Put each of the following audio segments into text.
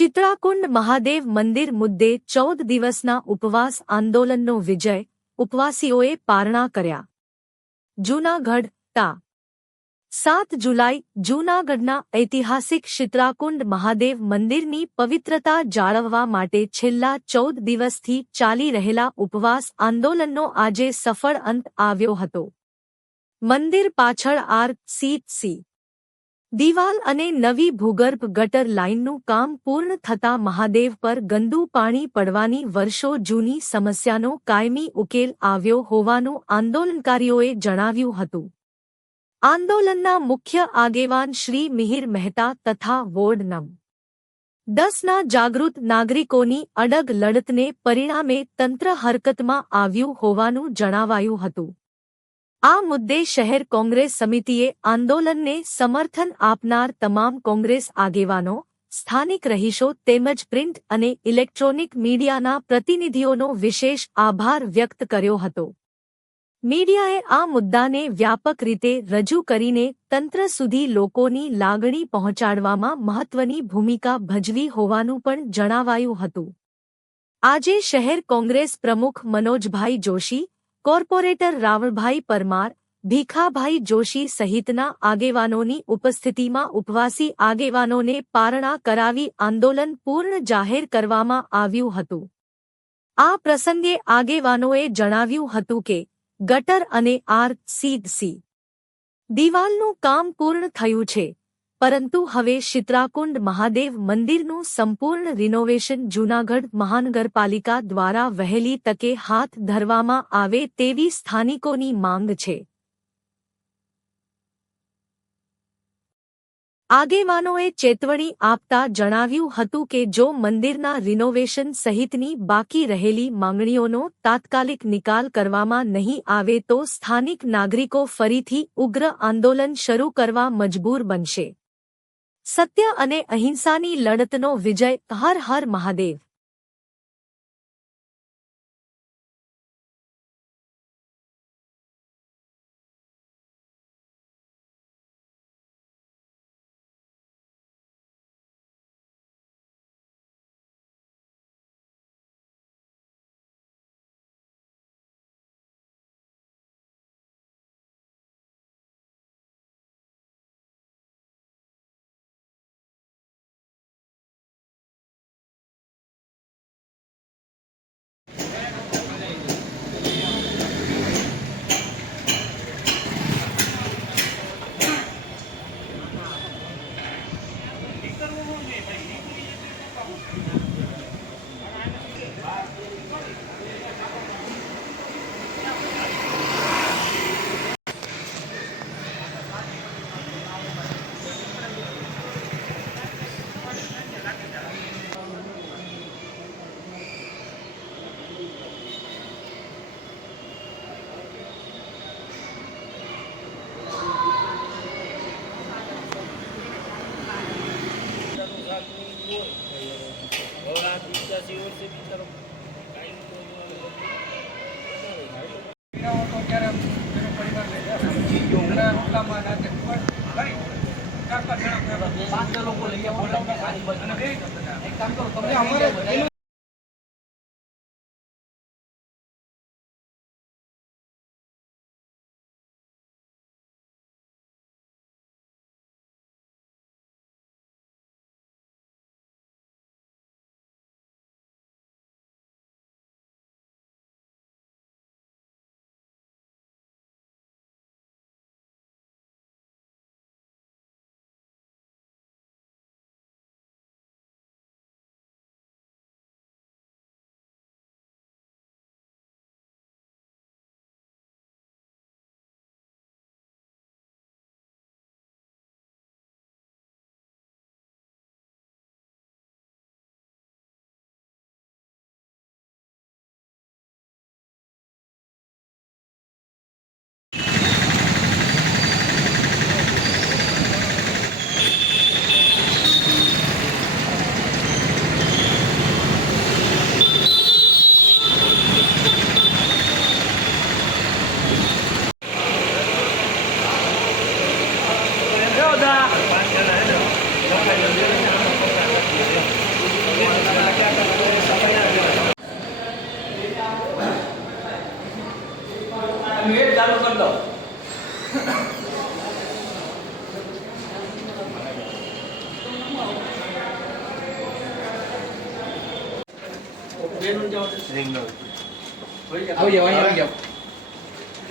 શીતળાકુંડ મહાદેવ મંદિર મુદ્દે 14 દિવસના ઉપવાસ આંદોલનનો વિજય, ઉપવાસીઓએ પારણા કર્યા. જૂનાગઢ તા 7 જુલાઈ જૂનાગઢના ઐતિહાસિક શીતળાકુંડ મહાદેવ મંદિરની પવિત્રતા જાળવવા માટે છેલ્લા 14 દિવસથી ચાલી રહેલા ઉપવાસ આંદોલનનો આજે સફળ અંત આવ્યો હતો. મંદિર પાછળ આર.સી.સી. દિવાલ અને નવી ભૂગર્ભ ગટર લાઇનનું કામ પૂર્ણ થતાં મહાદેવ પર ગંદુ પાણી પડવાની વર્ષો જૂની સમસ્યાનો કાયમી ઉકેલ આવ્યો હોવાનું આંદોલનકારીઓએ જણાવ્યું હતું. આંદોલનના મુખ્ય આગેવાન શ્રી મિહિર મહેતા તથા વોર્ડ નં. 10ના જાગૃત નાગરિકોની અડગ લડતને પરિણામે તંત્ર હરકતમાં આવ્યું હોવાનું જણાવાયું હતું. આ મુદ્દે શહેર કોંગ્રેસ સમિતિએ આંદોલનને સમર્થન આપનાર તમામ કોંગ્રેસ આગેવાનો, સ્થાનિક રહીશો તેમજ પ્રિન્ટ અને ઇલેક્ટ્રોનિક મીડિયાના પ્રતિનિધિઓનો વિશેષ આભાર વ્યક્ત કર્યો હતો. મીડિયાએ આ મુદ્દાને વ્યાપક રીતે રજૂ કરીને તંત્ર સુધી લોકોની લાગણી પહોંચાડવામાં મહત્વની ભૂમિકા ભજવી હોવાનું પણ જણાવાયું હતું. આજે શહેર કોંગ્રેસ પ્રમુખ મનોજભાઈ જોશી, કોર્પોરેટર રાવળભાઈ પરમાર, ભીખાભાઈ જોશી સહિતના આગેવાનોની ઉપસ્થિતિમાં ઉપવાસી આગેવાનોને પારણા કરાવી આંદોલન પૂર્ણ જાહેર કરવામાં આવ્યું હતું. આ પ્રસંગે આગેવાનોએ જણાવ્યું હતું કે ગટર અને આર.સી.સી. દિવાલનું કામ પૂર્ણ થયું છે, પરંતુ હવે શીતળાકુંડ મહાદેવ મંદિરનું સંપૂર્ણ રિનોવેશન જૂનાગઢ મહાનગરપાલિકા દ્વારા વહેલી તકે હાથ ધરવામાં આવે તેવી સ્થાનિકોની માંગ છે. આગેવાનોએ ચેતવણી આપતા જણાવ્યું હતું કે જો મંદિરના રિનોવેશન સહિતની બાકી રહેલી માંગણીઓનો તાત્કાલિક નિકાલ કરવામાં નહીં આવે તો સ્થાનિક નાગરિકો ફરીથી ઉગ્ર આંદોલન શરૂ કરવા મજબૂર બનશે. સત્ય અને અહિંસાની લડતનો વિજય. હર હર મહાદેવ.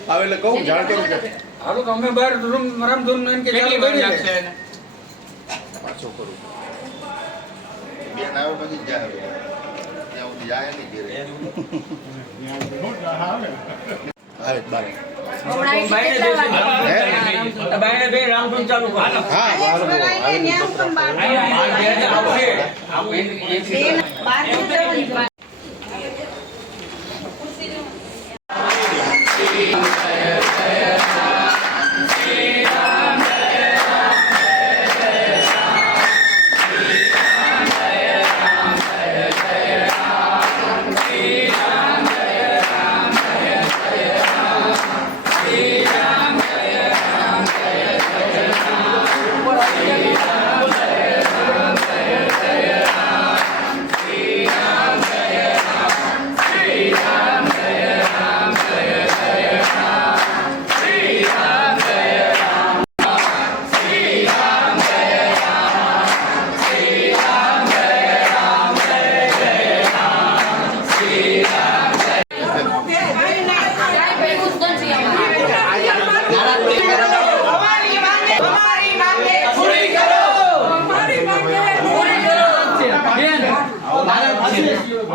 આવે એટલે કહું જાણ કેમ કે હાલો તો અમે બહાર રમધૂન એમ કે ચાલુ કરી દે. પાછો કરું બેન આવે પછી જ જાય ત્યાં સુધી જાય નહીં ઘેરે આવે બાર બાયણે બે રામધૂન ચાલુ કરો. હા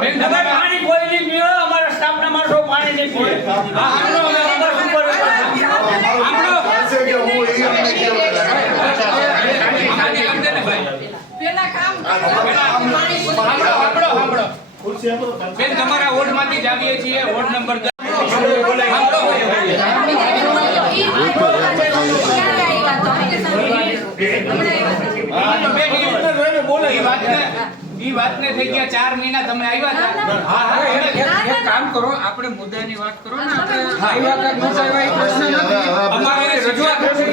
બેન તમે પાણી કોઈ નહીં પીઓ, અમારા સ્ટાફના માણસો પાણી નહીં પીએ. હા, આનો અમે અંદર ઉપર આપણો બેન તમારા વોર્ડમાંથી જ આવીએ છીએ, વોર્ડ નંબર 10. ઈ વાતને થઈ ગયા 4 મહિના તમે આવ્યા હતા. હા એક કામ કરો, આપણે મુદ્દાની વાત કરો ને. આપણે આવ્યા કે ન આવ્યા એ પ્રશ્ન નથી. અમારી રજૂઆત છે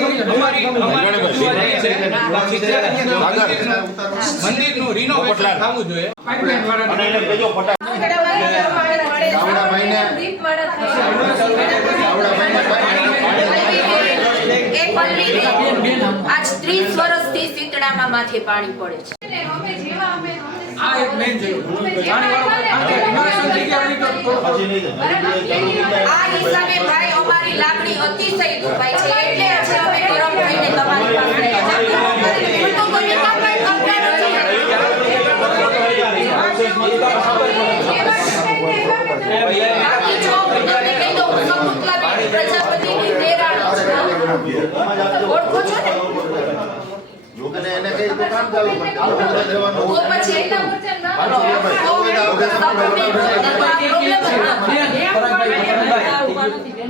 મંદિરનું રિનોવેશન થવું જોઈએ. પાઇપલાઇન વાળા એને કહેજો ફટા આજ 30 વર્ષથી શીતળામાં માથે પાણી પડે છે. આ એક મેન છે. રિનોવેશન થઈ ગયા આ હિસાબે ભાઈ અમારી લાગણી અતિશય દુભાઈ છે, એટલે આજે અમે ગરમ થઈને તમારી પાસે આવ્યા. તો કોઈ કામ કરતા નથી. બાકી જો હું તમને કહી દઉં, શકુંતલાબેન પ્રજાપતિની દેરાણી છે. ઓળખો છો ને? યોગને એને કઈ તો કામ ચાલુ પણ કામ દેવાનું તો પછી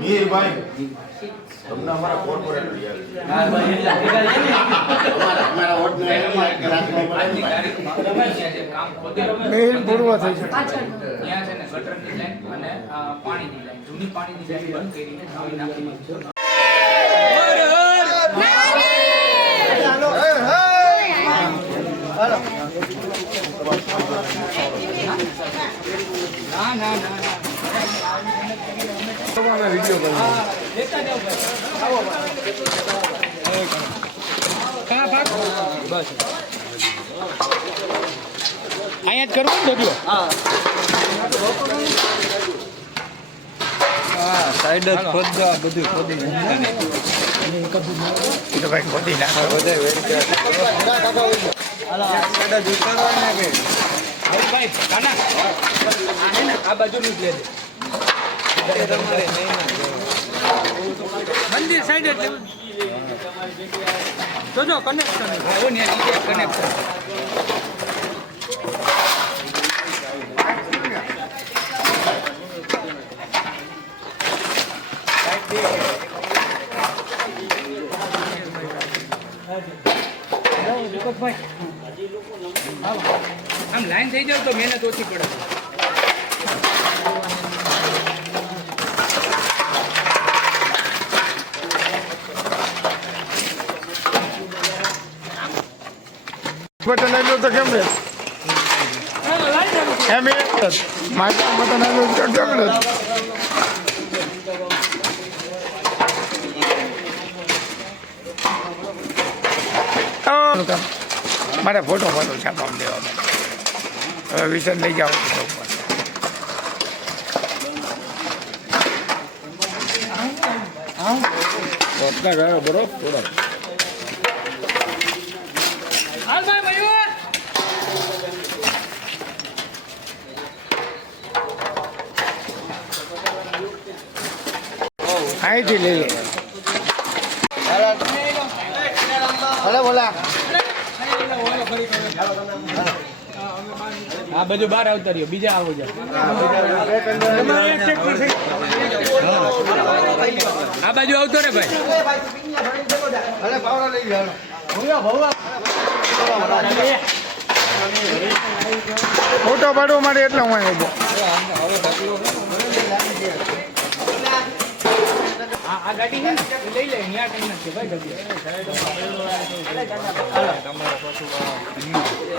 મીરભાઈ તમને અમારા કોર્પોરેટર યાર અમારા વોટને મેન પૂર્વ થઈ છે. ત્યાં છે ને ગટરની લાઈન અને પાણીની લાઈન, જૂની પાણીની લાઈન બંધ કરીને નવી નાખી દીધી. ના ના ના બસ અહીંયા જ કરવું ને ડગલો. હા સાઈડ જ ખોદવા બધું ખોદી ભાઈ ખોદી નાખો બધા આ બાજુનું જ લેજે. મંદિર સાઈડ એટલે જોજો કનેક્શન કનેક્શન આમ લાઈન થઈ જાય તો મહેનત ઓછી પડે. બટન આવ્યું તો કેમ રે એમ મારા બટન આવ્યું તો કેમ રે મારે ફોટો છાપવા દેવા હવે વિસન લઈ જાઓ. अपना घर बरो थोड़ा હાલ ભાઈ ભાઈઓ आई थी ले लो हेलो बोला આ બાજુ બહાર આવતા રહ્યો બીજા આવો જા આ બાજુ આવતો રે ભાઈ फोटो पाड़ो मारे એટલે હું આવ્યો આ ગાડી છે ને લઈ લે ન્યા ટાઈમ નથી ભાઈ ગાડી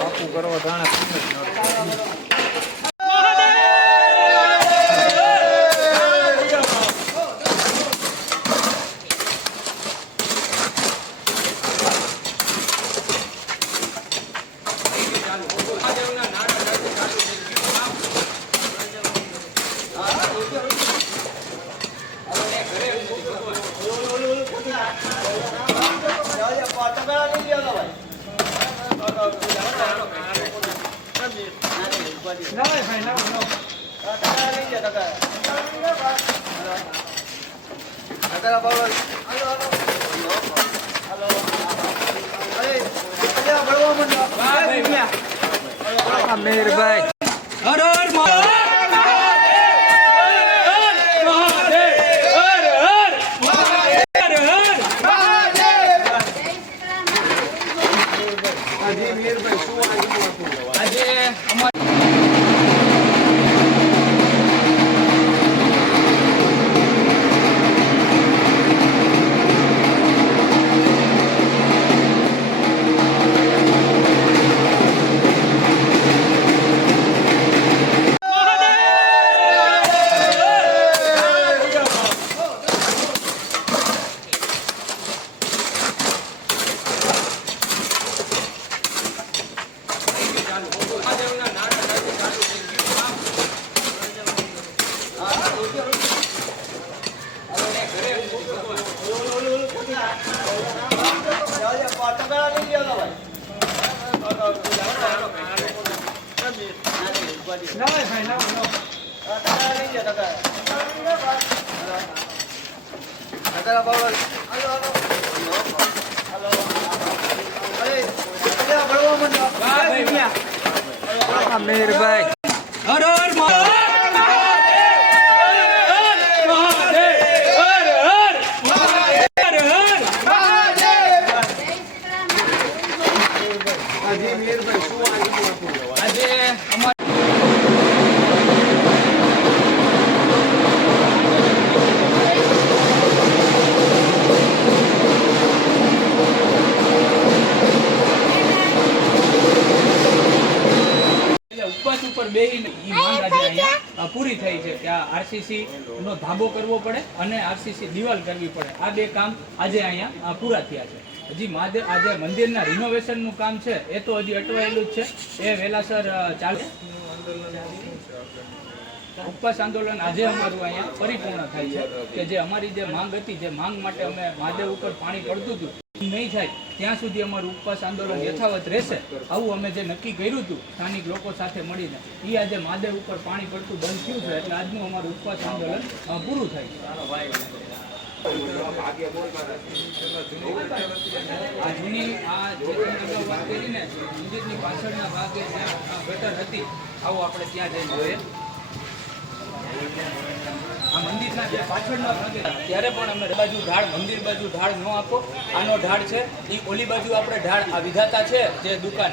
આપું કરવા દાણા મેરભાઈ હર હર મેરભાઈ હર હર ઉપવાસ ઉપર બેહીને ઈ માંગ આજે અહીંયા પૂરી થઈ છે કે આ આરસીસી નો ધાબો કરવો પડે અને આરસીસી દિવાલ કરવી પડે. આ બે કામ આજે અહીંયા પૂરા થયા છે. હજી મહાદેવ આજે મંદિરના રિનોવેશન નું કામ છે એ તો હજી અટવાયેલું જ છે. એ વહેલાસર ચાલે. ઉપવાસ આંદોલન આજે અમારું અહીંયા પરિપૂર્ણ થાય છે કે જે અમારી જે માંગ હતી, જે માંગ માટે અમે મહાદેવ ઉપર પાણી પડતું હતું નહીં થાય ત્યાં સુધી અમારું ઉપવાસ આંદોલન યથાવત રહેશે. આવું અમે જે નક્કી કર્યું હતું સ્થાનિક લોકો સાથે મળીને, એ આજે મહાદેવ ઉપર પાણી પડતું બંધ થયું છે એટલે આજનું અમારું ઉપવાસ આંદોલન પૂરું થાય છે. આ જૂની આ જે તમે અગાઉ વાત કરીને મંદિરની પાછળના ભાગે જ્યાં ગટર હતી, આવો આપણે ત્યાં જઈને જોઈએ. આ મંદિરના જે પાછળના ભાગે ત્યારે પણ અમે બાજુ ઢાળ, મંદિર બાજુ ઢાળ ન આપો. આનો ઢાળ છે એ ઓલી બાજુ આપણે ઢાળ, આ વિધાતા છે જે દુકાન,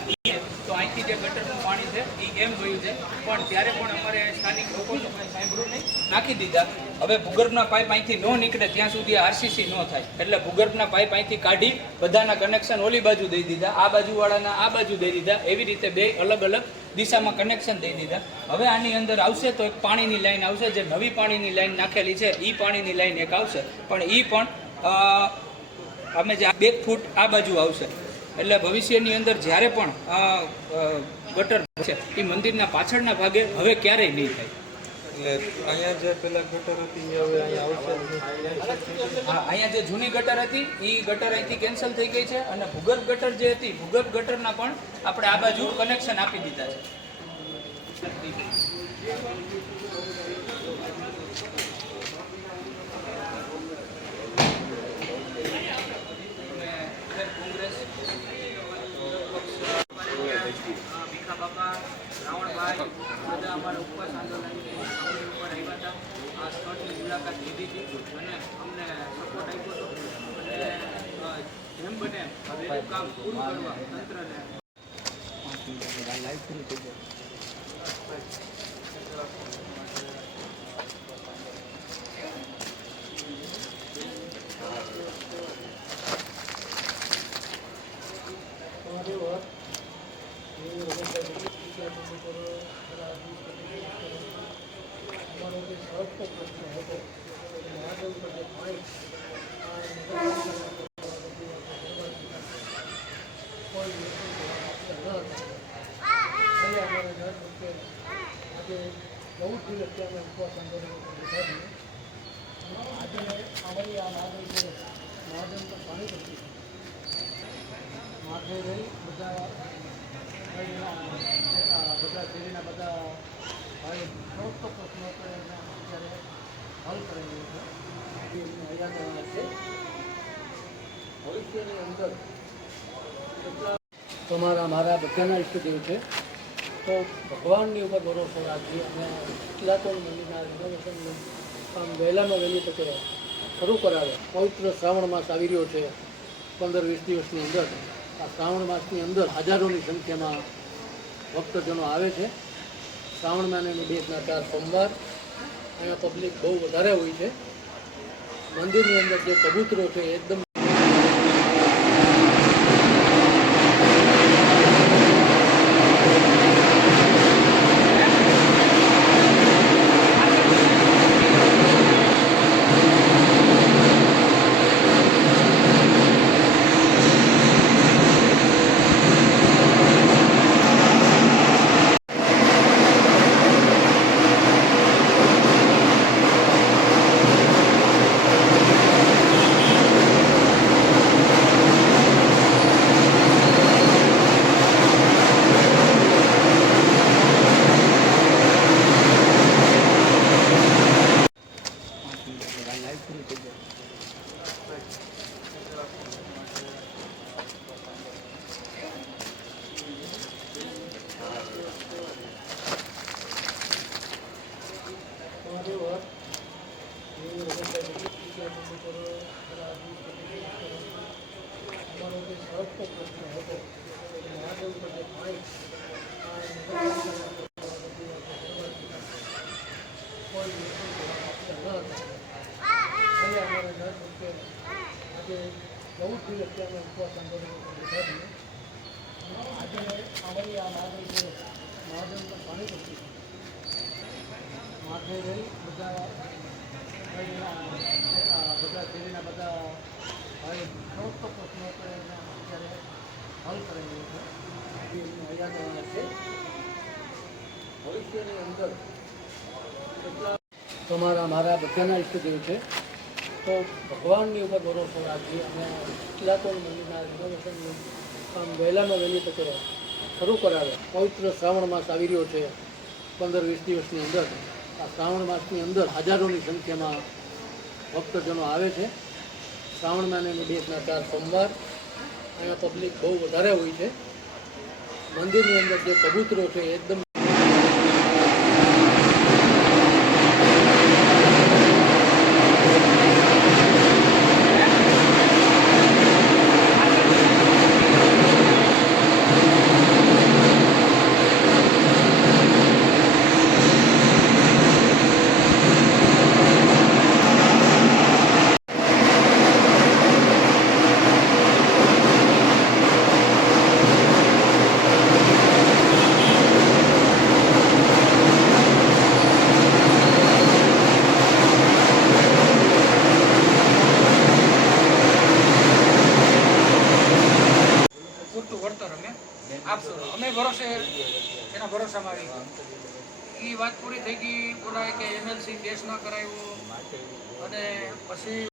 તો અહીંથી જે ગટરનું પાણી છે એ એમ ગયું છે. પણ ત્યારે પણ અમારે સ્થાનિક લોકોને સાંભળ્યું નહીં, નાખી દીધા. હવે ભૂગર્ભના પાઇપ અહીંથી ન નીકળે ત્યાં સુધી આરસીસી ન થાય એટલે ભૂગર્ભના પાઇપ અહીંથી કાઢી બધાના કનેક્શન ઓલી બાજુ દઈ દીધા, આ બાજુવાળાના આ બાજુ દઈ દીધા. એવી રીતે બે અલગ અલગ દિશામાં કનેક્શન દઈ દીધા. હવે આની અંદર આવશે તો એક પાણીની લાઈન આવશે, જે નવી પાણીની લાઈન નાખેલી છે એ પાણીની લાઈન એક આવશે. પણ એ પણ અમે જે 2 ફૂટ આ બાજુ આવશે એટલે ભવિષ્યની અંદર જ્યારે પણ ગટર છે એ મંદિરના પાછળના ભાગે હવે ક્યારેય નહીં થાય. એટલે અહીંયા જે પેલા ગટર હતી એ હવે અહીંયા આવશે. હા, અહીંયા જે જૂની ગટર હતી એ ગટર અહીંથી કેન્સલ થઈ ગઈ છે અને ભૂગર્ભ ગટર જે હતી ભૂગર્ભ ગટરના પણ આપણે આ બાજુ કનેક્શન આપી દીધા છે. કોંગ્રેસ ભીખા બાપા રાવણભાઈ બધા અમારા ઉપવાસ આંદોલનની અમલી ઉપર આવ્યા હતા. આ સ્થળની મુલાકાત લીધી હતી અને અમને સપોર્ટ આપ્યો હતો અને જેમ બને વહેલું કામ પૂરું કરવા તંત્રને તમારા મારા બધાના ઈષ્ટદેવ છે, તો ભગવાનની ઉપર ભરોસો રાખી અને કેટલાકોણ મંદિરના રિનોવેશનનું કામ વહેલામાં વહેલી તકે શરૂ કરાવે. પવિત્ર શ્રાવણ માસ આવી રહ્યો છે. 15-20 દિવસની અંદર આ શ્રાવણ માસની અંદર હજારોની સંખ્યામાં ભક્તજનો આવે છે. શ્રાવણ મહિનાની 2-4 સોમવાર અહીંયા પબ્લિક બહુ વધારે હોય છે. મંદિરની અંદર જે કબૂતરો છે એકદમ તમારા મારા બધાના ઈષ્ટદેવ છે, તો ભગવાનની ઉપર ભરોસો રાખી અને કેટલાકોણ મંદિરના રિનોવેશનનું કામ વહેલામાં વહેલી તકે શરૂ કરાવે. પવિત્ર શ્રાવણ માસ આવી રહ્યો છે. 15-20 દિવસની અંદર આ શ્રાવણ માસની અંદર હજારોની સંખ્યામાં ભક્તજનો આવે છે. શ્રાવણ મહિનાની 2-4 સોમવાર અહીંયા પબ્લિક બહુ વધારે હોય છે. મંદિરની અંદર જે કબૂતરો છે એકદમ પૂરતું વળતર અમે આપશું. અમે ભરોસે એના ભરોસામાં આવી એ વાત પૂરી થઈ ગઈ. બોલાય કે એમએલસી કેસ ના કરાવ્યો અને પછી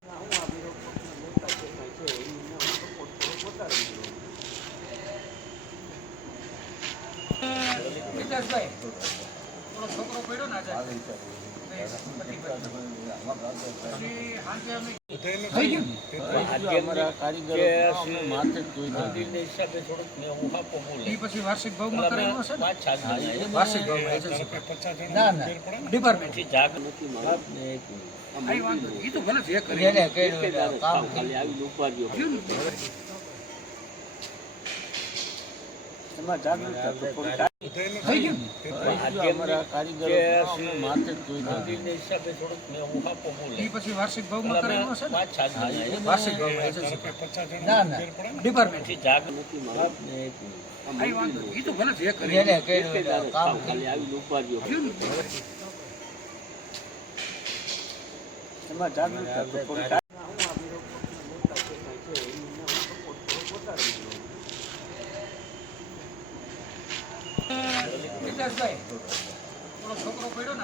વિકાસભાઈ થોડો છોકરો પડ્યો ને આજે પછી વાર્ષિક ભાવમાં કરેલો હશે ને? વાર્ષિક ભાવમાં ના ના ડિપાર્ટમેન્ટ એ તો ભલે જે કરે એમાં જાગૃતતા તો થોડી થઈ ગયું પછી વાર્ષિક ભાવમાં કરેલો હશે ને? વાર્ષિક ભાવમાં ના ના ડિપાર્ટમેન્ટ એ તો ભલે જે કરે એમાં જાગૃતતા તો થોડી વિકાસભાઈ થોડો છોકરો પડ્યો ને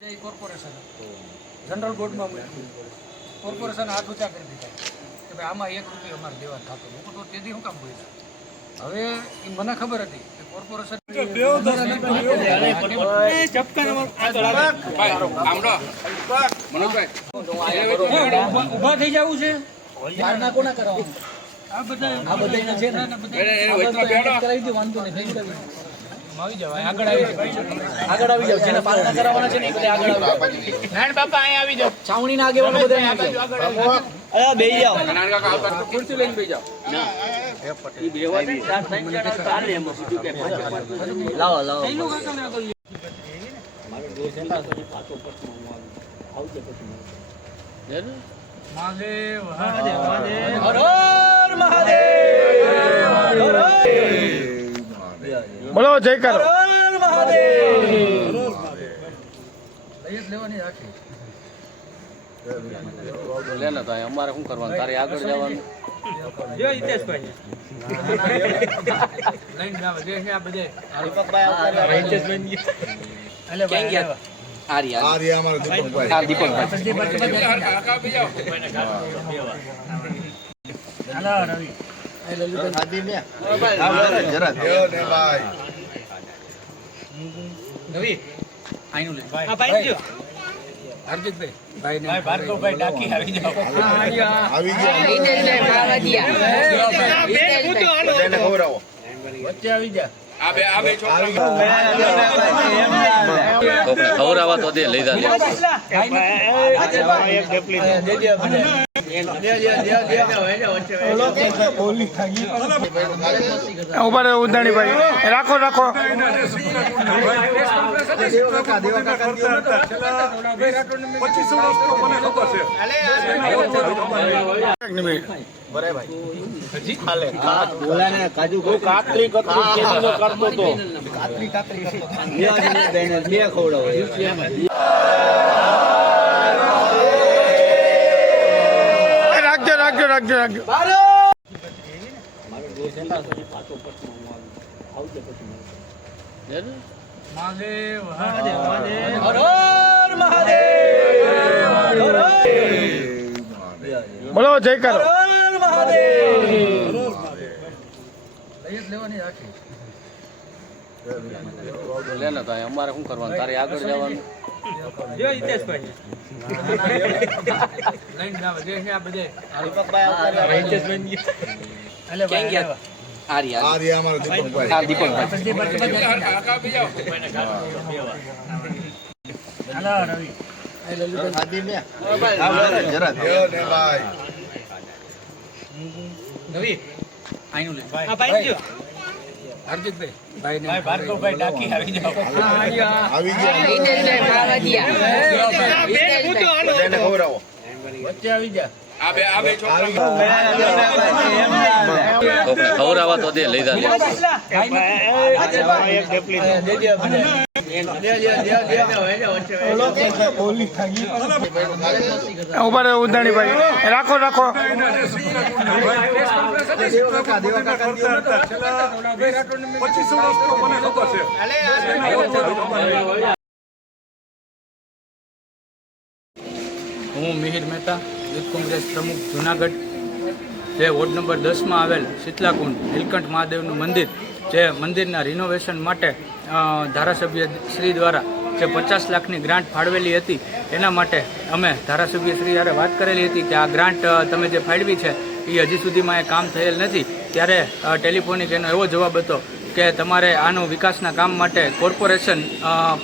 આજે કોર્પોરેશન જનરલ બોર્ડમાં કોર્પોરેશન હાથ ઊંચા કરી દીધા કે ભાઈ આમાં 1 રૂપિયો અમારે દેવા થતો. હું તો તેથી શું કામ બોલ્યા? હવે એ મને ખબર હતી કે કોર્પોરેશન ઉભા થઈ જવું છે. કોના કરાવવાનું? આ બધા છે ને કરાવી દો, વાંધો નહીં. આવી જાવ આગળ આવી જાવ. જેને પાલના કરાવવાના છે ને એ બધા આગળ આવી જાવ. નારાયણ બાપા અહીંયા આવી જાવ. છાવણીના આગેવાનો બધા આવી જાવ. અરે બેહી જાવ. નારાયણ કાકા ખુરશી લઈને બેહી જાવ. ના એ બેહવાથી સાત થઈ જાય ચાલે એમ સીધું કે લાવો એનું કાકા ને આગળ મારો દોસ્ત છે તો પાછો પછમાં આવજે પછી જરૂર. મહાદેવ મહાદેવ મહાદેવ હર હર મહાદેવ. બોલો જય કરો. લેવાની રાખી લે ને તાય અમારે શું કરવાનું? તારે આગળ જવાનું. જો હિતેશભાઈ લઈને જાવ જે છે આ બધે દીપકભાઈ હિતેશભાઈ એટલે ક્યાં ગયા? આર્યા અમારો દીપકભાઈ. આ દીપકભાઈ હાલો રવિ રવિ આઈનું લે આ ભાઈ જો હરજીતભાઈ ભાઈ ને ભાર્ગવભાઈ ડાકી આવી જાવ. આવી ગયા વચ્ચે આવી જા. ખવડાવવા તો દે લઈ જા. ઉભા રહો ઉદાણી ભાઈ. રાખો રાખો. રાખજો રાખજો રાખજો રાખજો. મહાદેવ મહાદેવ મહાદેવ હર હર મહાદેવ. બોલો જય કરો. લેવાની રાખી લે ને તાય અમારે શું કરવાનું? તારે આગળ જવાનું. જો હિતેશભાઈ લઈને જાવ જે છે આ બધે દીપકભાઈ હિતેશભાઈ એટલે ક્યાં ગયા? આર્યા અમારો દીપકભાઈ. આ દીપકભાઈ હાલો રવિ રવિ આઈનું લે આ ભાઈ જો હરજીતભાઈ ભાઈ ને ભાર્ગવભાઈ ડાકી આવી જાવ. આવી ગયા વચ્ચે આવી જા. આવી ગયા ખવડાવવા તો દે લઈ જાય ઉભા રહો ઉદાણીભાઈ, રાખો રાખો. હું મિહિર મહેતા, યુથ કોંગ્રેસ પ્રમુખ જુનાગઢ. જે વોર્ડ નંબર 10માં આવેલ શીતલાકુંડ નીલકંઠ મહાદેવનું મંદિર, જે મંદિરના રિનોવેશન માટે ધારાસભ્ય શ્રી દ્વારા જે 50 લાખની ગ્રાન્ટ ફાળવેલી હતી, એના માટે અમે ધારાસભ્ય શ્રી યારે વાત કરેલી હતી કે આ ગ્રાન્ટ તમે જે ફાળવી છે એ હજી સુધીમાં એ કામ થયેલ નથી. ત્યારે ટેલિફોનિક એનો એવો જવાબ હતો કે તમારે આનું વિકાસના કામ માટે કોર્પોરેશન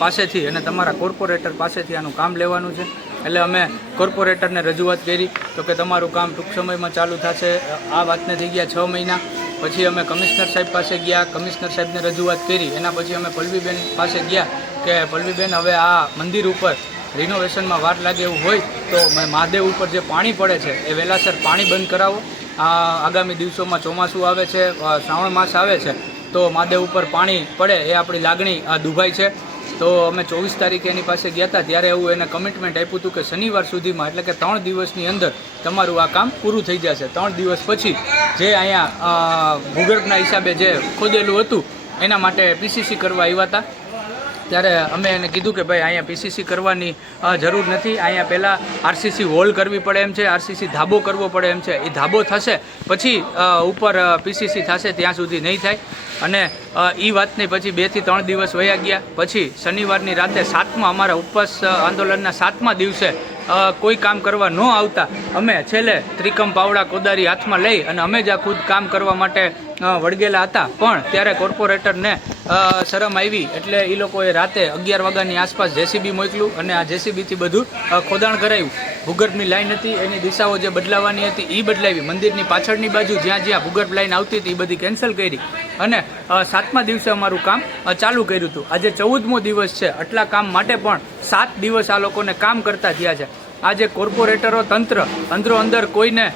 પાસેથી અને તમારા કોર્પોરેટર પાસેથી આનું કામ લેવાનું છે. એટલે અમે કોર્પોરેટરને રજૂઆત કરી તો કે તમારું કામ ટૂંક સમયમાં ચાલુ થશે. આ વાતને થઈ ગયા 6 મહિના. પછી અમે કમિશનર સાહેબ પાસે ગયા, કમિશનર સાહેબને રજૂઆત કરી. એના પછી અમે પલ્લવીબેન પાસે ગયા કે પલ્લવીબેન, હવે આ મંદિર ઉપર રિનોવેશનમાં વાર લાગે એવું હોય તો મહાદેવ ઉપર જે પાણી પડે છે એ વહેલાસર પાણી બંધ કરાવો. આગામી દિવસોમાં ચોમાસું આવે છે, શ્રાવણ માસ આવે છે, તો મહાદેવ ઉપર પાણી પડે એ આપણી લાગણી દુભાઈ છે. તો અમે 24 તારીખે એની પાસે ગયા હતા. ત્યારે એવું એને કમિટમેન્ટ આપ્યું હતું કે શનિવાર સુધીમાં, એટલે કે 3 દિવસની અંદર તમારું આ કામ પૂરું થઈ જશે. 3 દિવસ પછી જે અહીંયા ભૂગર્ભના હિસાબે જે ખોદેલું હતું એના માટે પીસીસી કરવા આવ્યા હતા. ત્યારે અમે એને કીધું કે ભાઈ અહીંયા પીસીસી કરવાની જરૂર નથી, અહીંયા પહેલાં આરસીસી વોલ કરવી પડે એમ છે, આરસીસી ધાબો કરવો પડે એમ છે. એ ધાબો થશે પછી ઉપર પીસીસી થશે, ત્યાં સુધી નહીં થાય. અને એ વાતની પછી 2 થી 3 દિવસ વયા ગયા. પછી શનિવારની રાતે 7મા અમારા ઉપવાસ આંદોલનના 7મા દિવસે કોઈ કામ કરવા ન આવતા અમે છેલ્લે ત્રિકમ પાવડા કોદારી હાથમાં લઈ અને અમે જ આ ખુદ કામ કરવા માટે વળગેલા હતા. પણ ત્યારે કોર્પોરેટરને શરમ આવી એટલે એ લોકોએ રાતે 11 વાગ્યાની આસપાસ જેસીબી મોકલ્યું અને આ જેસીબીથી બધું ખોદાણ કરાવ્યું. ભૂગર્ભની લાઈન હતી એની દિશાઓ જે બદલાવાની હતી એ બદલાવી. મંદિરની પાછળની બાજુ જ્યાં જ્યાં ભૂગર્ભ લાઈન આવતી હતી એ બધી કેન્સલ કરી અને 7મા દિવસે અમારું કામ ચાલુ કર્યું હતું. આજે 14મો દિવસ છે. આટલા કામ માટે પણ 7 દિવસ આ લોકોને કામ કરતા થયા છે. આજે કોર્પોરેટરો તંત્ર અંદરો અંદર કોઈને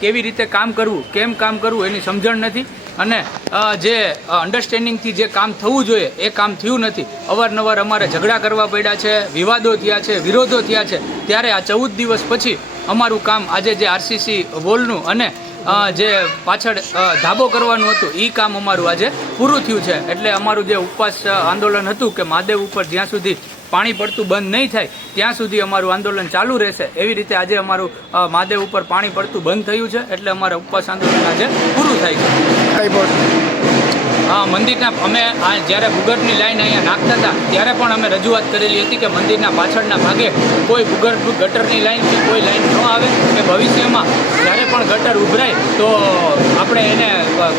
કેવી રીતે કામ કરવું, કેમ કામ કરવું એની સમજણ નથી. અને જે અન્ડરસ્ટેન્ડિંગથી જે કામ થવું જોઈએ એ કામ થયું નથી. અવારનવાર અમારે ઝઘડા કરવા પડ્યા છે, વિવાદો થયા છે, વિરોધો થયા છે. ત્યારે આ 14 દિવસ પછી અમારું કામ આજે જે આરસીસી વોલનું અને જે પાછળ ધાબો કરવાનું હતું એ કામ અમારું આજે પૂરું થયું છે. એટલે અમારું જે ઉપવાસ આંદોલન હતું કે મહાદેવ ઉપર જ્યાં સુધી પાણી પડતું બંધ નહીં થાય ત્યાં સુધી અમારું આંદોલન ચાલુ રહેશે. એવી રીતે આજે અમારું મહાદેવ ઉપર પાણી પડતું બંધ થયું છે. એટલે અમારા ઉપવાસ આંદોલન આજે પૂરું થાય છે. મંદિરના અમે જ્યારે ભૂગર્ભની લાઈન અહીંયા નાખતા હતા ત્યારે પણ અમે રજૂઆત કરેલી હતી કે મંદિરના પાછળના ભાગે કોઈ ભૂગર્ભ ગટરની લાઈન કે કોઈ લાઈન ન આવે, કે ભવિષ્યમાં જ્યારે પણ ગટર ઉભરાય તો આપણે એને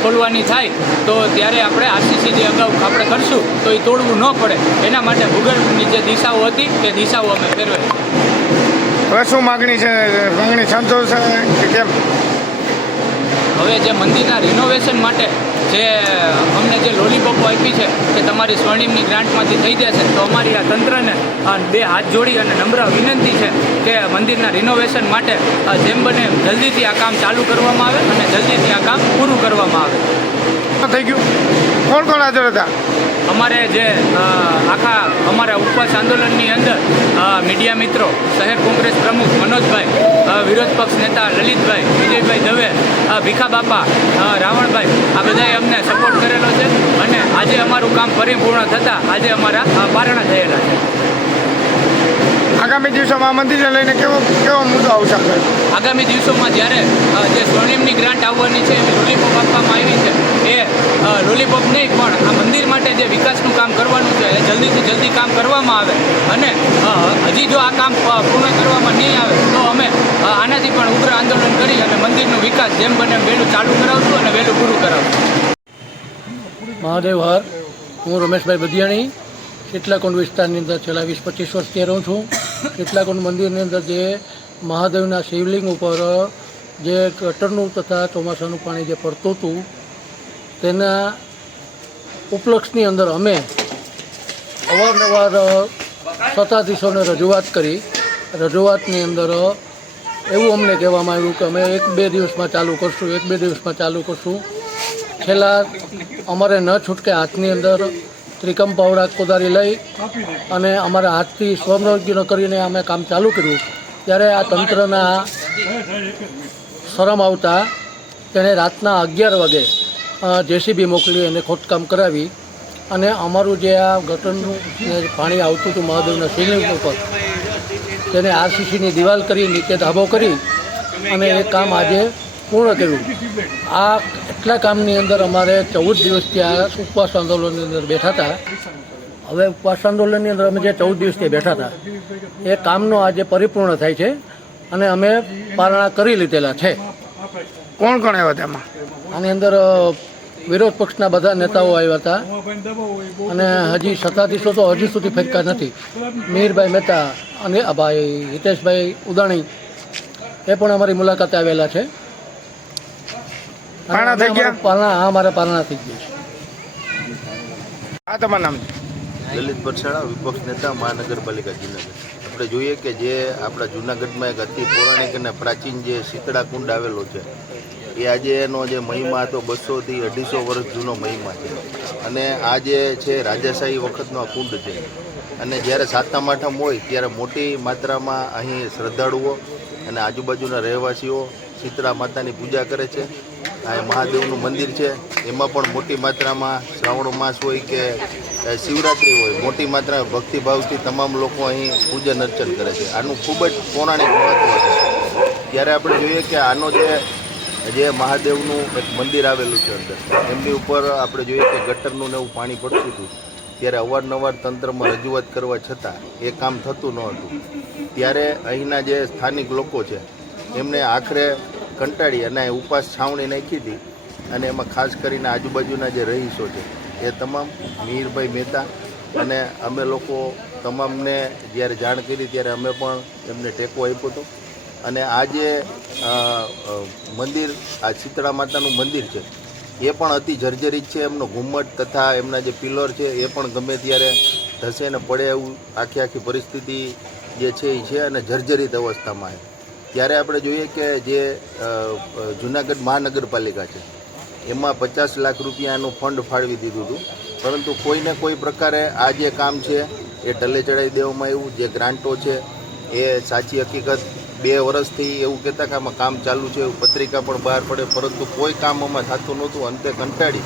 ખોલવાની થાય તો ત્યારે આપણે આરસીસી જે અગાઉ આપણે કરશું તો એ તોડવું ન પડે. એના માટે ભૂગર્ભની જે દિશાઓ હતી એ દિશાઓ અમે ફેરવાઈ. હવે શું માગણી છે? માગણી સંતોષ કે કેમ? હવે જે મંદિરના રિનોવેશન માટે જે અમને જે લોલીપોપો આપી છે કે તમારી સ્વર્ણિમની ગ્રાન્ટમાંથી થઈ જશે, તો અમારી આ તંત્રને 2 હાથ જોડી અને નમ્ર વિનંતી છે કે મંદિરના રિનોવેશન માટે જેમ બને જલ્દીથી આ કામ ચાલુ કરવામાં આવે અને જલ્દીથી આ કામ પૂરું કરવામાં આવે. થઈ ગયું. કોણ કોણ હાજર હતા? અમારે જે આખા અમારા ઉપવાસ આંદોલનની અંદર મીડિયા મિત્રો, શહેર કોંગ્રેસ પ્રમુખ મનોજભાઈ, વિરોધ પક્ષ નેતા લલિતભાઈ, વિજયભાઈ દવે, ભીખા બાપા, રાવણભાઈ, આ બધાએ અમને સપોર્ટ કરેલો છે. અને આજે અમારું કામ પરિપૂર્ણ થતાં આજે અમારા પારણા થયેલા છે. આગામી દિવસોમાં મંદિરને લઈને કેવો મુદ્દો આવશે? આગામી દિવસોમાં જ્યારે જે સ્વર્ણિમની ગ્રાન્ટ આવવાની છે, એવી લોલીપોપ આપવામાં આવી છે, એ લોલીપોપ નહીં પણ આ મંદિર માટે જે વિકાસનું કામ કરવાનું છે એ જલ્દીથી જલ્દી કામ કરવામાં આવે. અને હજી જો આ કામ પૂર્ણ કરવામાં નહીં આવે તો અમે આનાથી પણ ઉગ્ર આંદોલન કરી અને મંદિરનો વિકાસ જેમ બને વહેલું ચાલુ કરાવશું અને વહેલું પૂરું કરાવશું. મહાદેવ હર. હું રમેશભાઈ બધિયાણી શીતલાકુંડ વિસ્તારની અંદર છેલ્લા 20-25 વર્ષથી રહું છું. શીતલાકુંડ મંદિરની અંદર જે મહાદેવના શિવલિંગ ઉપર જે ગટરનું તથા ચોમાસાનું પાણી જે પડતું હતું તેના ઉપલક્ષની અંદર અમે અવારનવાર સત્તાધીશોને રજૂઆત કરી. રજૂઆતની અંદર એવું અમને કહેવામાં આવ્યું કે અમે 1-2 દિવસમાં ચાલુ કરશું. છેલ્લા અમારે ન છૂટકે હાથની અંદર ત્રિકમ પાવડા કોદારી લઈ અને અમારા હાથથી સ્વમરોગીનો કરીને અમે કામ ચાલુ કર્યું. ત્યારે આ તંત્રના શરમ આવતા તેણે રાતના 11 વાગે JCB મોકલી અને ખોદકામ કરાવી અને અમારું જે આ ગટરનું પાણી આવતું હતું મહાદેવના શિવલિંગ ઉપર તેને RCCની દિવાલ કરી નીચે ધાબો કરી અને એ કામ આજે પૂર્ણ કર્યું. આ એટલા કામની અંદર અમારે 14 દિવસથી આ ઉપવાસ આંદોલનની અંદર બેઠા હતા. હવે ઉપવાસ આંદોલનની અંદર અમે જે 14 દિવસથી બેઠા હતા એ કામનો આજે પરિપૂર્ણ થાય છે અને અમે પારણા કરી લીધેલા છે. કોણ કોણ આવ્યા તેમાં? આની અંદર વિરોધ પક્ષના બધા નેતાઓ આવ્યા હતા અને હજી સત્તાધીશો તો હજી સુધી ફરકા નથી. મિહિરભાઈ મહેતા અને ભાઈ હિતેશભાઈ ઉદાણી એ પણ અમારી મુલાકાતે આવેલા છે. પારણા થઈ ગયા? અમારે પારણા થઈ ગયા છે. આ તમારું નામ? લલિત બરસાણા, વિપક્ષ નેતા, મહાનગરપાલિકા જૂનાગઢ. આપણે જોઈએ કે જે આપણા જૂનાગઢમાં એક અતિ પૌરાણિક અને પ્રાચીન જે શીતળા કુંડ આવેલો છે એ આજે એનો જે મહિમા હતો 200 થી 250 વર્ષ જૂનો મહિમા છે. અને આ જે છે રાજાશાહી વખતનો આ કુંડ છે. અને જ્યારે સાતમ આઠમ હોય ત્યારે મોટી માત્રામાં અહીં શ્રદ્ધાળુઓ અને આજુબાજુના રહેવાસીઓ શીતળા માતાની પૂજા કરે છે. આ મહાદેવનું મંદિર છે. એમાં પણ મોટી માત્રામાં શ્રાવણ માસ હોય કે શિવરાત્રિ હોય, મોટી માત્રામાં ભક્તિભાવથી તમામ લોકો અહીં પૂજન અર્ચન કરે છે. આનું ખૂબ જ પૌરાણિક મહત્વ છે. ત્યારે આપણે જોઈએ કે આનો જે મહાદેવનું એક મંદિર આવેલું છે અંદર, એમની ઉપર આપણે જોઈએ કે ગટરનું ને એવું પાણી પડતું હતું. ત્યારે અવારનવાર તંત્રમાં રજૂઆત કરવા છતાં એ કામ થતું ન હતું. ત્યારે અહીંના જે સ્થાનિક લોકો છે એમને આખરે કંટાળી અને ઉપવાસ છાવણી નાખી હતી. અને એમાં ખાસ કરીને આજુબાજુના જે રહીશો છે એ તમામ મિહિરભાઈ મહેતા અને અમે લોકો તમામને જ્યારે જાણ કરી ત્યારે અમે પણ એમને ટેકો આપ્યો હતો. અને આ જે મંદિર, આ શીતળા માતાનું મંદિર છે એ પણ અતિ જર્જરિત છે. એમનો ઘુમ્મટ તથા એમના જે પિલર છે એ પણ ગમે ત્યારે ધસે ને પડે એવું આખી પરિસ્થિતિ જે છે એ છે અને જર્જરિત અવસ્થામાં છે. ત્યારે આપણે જોઈએ કે જે જૂનાગઢ મહાનગરપાલિકા છે એમાં 50 લાખ રૂપિયાનું ફંડ ફાળવી દીધું હતું, પરંતુ કોઈને કોઈ પ્રકારે આ જે કામ છે એ ટલે ચડાવી દેવામાં આવ્યું. જે ગ્રાન્ટો છે એ સાચી હકીકત 2 વર્ષથી એવું કહેતા કે આમાં કામ ચાલુ છે, એવું પત્રિકા પણ બહાર પડે, પરંતુ કોઈ કામ આમાં થતું નહોતું. અંતે કંટાળી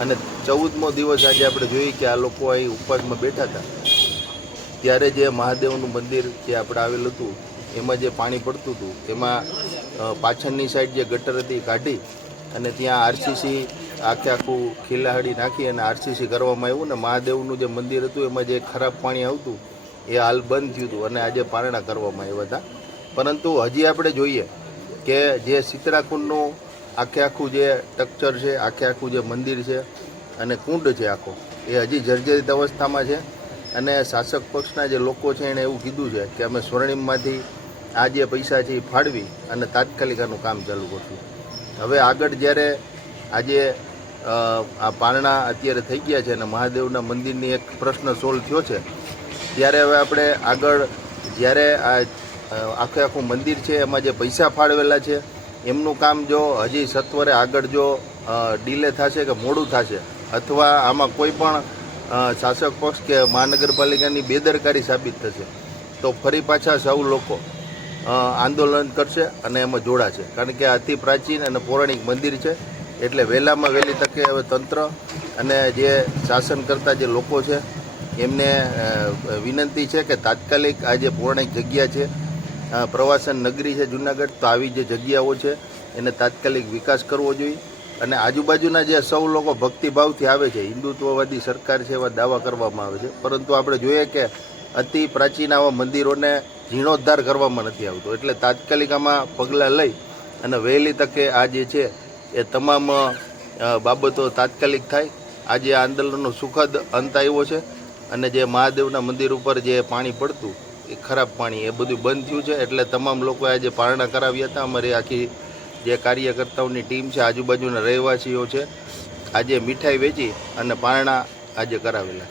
અને 14મો દિવસ આજે આપણે જોઈએ કે આ લોકો અહીં ઉપવાસમાં બેઠા હતા. ત્યારે જે મહાદેવનું મંદિર જે આપણે આવેલું હતું એમાં જે પાણી પડતું હતું એમાં પાછળની સાઈડ જે ગટર હતી કાઢી અને ત્યાં RCC આખું ખીલાહાડી નાખી અને RCC કરવામાં આવ્યું. ને મહાદેવનું જે મંદિર હતું એમાં જે ખરાબ પાણી આવતું એ હાલ બંધ થયું હતું અને આજે પારણા કરવામાં આવ્યા હતા. પરંતુ હજી આપણે જોઈએ કે જે શીતળા કુંડનું આખું જે સ્ટ્રક્ચર છે, આખું જે મંદિર છે અને કુંડ છે આખો, એ હજી જર્જરિત અવસ્થામાં છે. અને શાસક પક્ષના જે લોકો છે એણે એવું કીધું છે કે અમે સ્વર્ણિમમાંથી આ જે પૈસા છે એ ફાળવી અને તાત્કાલિક આનું કામ ચાલુ કરશું. હવે આગળ જ્યારે આજે આ પારણા અત્યારે થઈ ગયા છે અને મહાદેવના મંદિરની એક પ્રશ્ન સોલ્વ થયો છે, ત્યારે હવે આપણે આગળ જ્યારે આ આખું મંદિર છે એમાં જે પૈસા ફાળવેલા છે એમનું કામ જો હજી સત્વરે આગળ જો ડીલે થશે કે મોડું થશે અથવા આમાં કોઈ પણ શાસક પક્ષ કે મહાનગરપાલિકાની બેદરકારી સાબિત થશે તો ફરી પાછા સૌ લોકો આંદોલન કરશે અને એમાં જોડાશે. કારણ કે અતિ પ્રાચીન અને પૌરાણિક મંદિર છે એટલે વહેલામાં વહેલી તકે હવે તંત્ર અને જે શાસન કરતા જે લોકો છે એમને વિનંતી છે કે તાત્કાલિક આ જે પૌરાણિક જગ્યા છે, પ્રવાસન નગરી છે જૂનાગઢ, તો આવી જે જગ્યાઓ છે એને તાત્કાલિક વિકાસ કરવો જોઈએ. અને આજુબાજુના જે સૌ લોકો ભક્તિભાવથી આવે છે, હિન્દુત્વવાદી સરકાર છે એવા દાવા કરવામાં આવે છે, પરંતુ આપણે જોઈએ કે અતિ પ્રાચીન આવા મંદિરોને જીર્ણોદ્ધાર કરવામાં નથી આવતો. એટલે તાત્કાલિક આમાં પગલાં લઈ અને વહેલી તકે આ જે છે એ તમામ બાબતો તાત્કાલિક થાય. આજે આ આંદોલનનો સુખદ અંત આવ્યો છે અને જે મહાદેવના મંદિર ઉપર જે પાણી પડતું એ ખરાબ પાણી એ બધું બંધ થયું છે. એટલે તમામ લોકોએ આજે પારણા કરાવ્યા હતા. અમારી આખી જે કાર્યકર્તાઓની ટીમ છે, આજુબાજુના રહેવાસીઓ છે, આજે મીઠાઈ વેચી અને પારણા આજે કરાવેલા.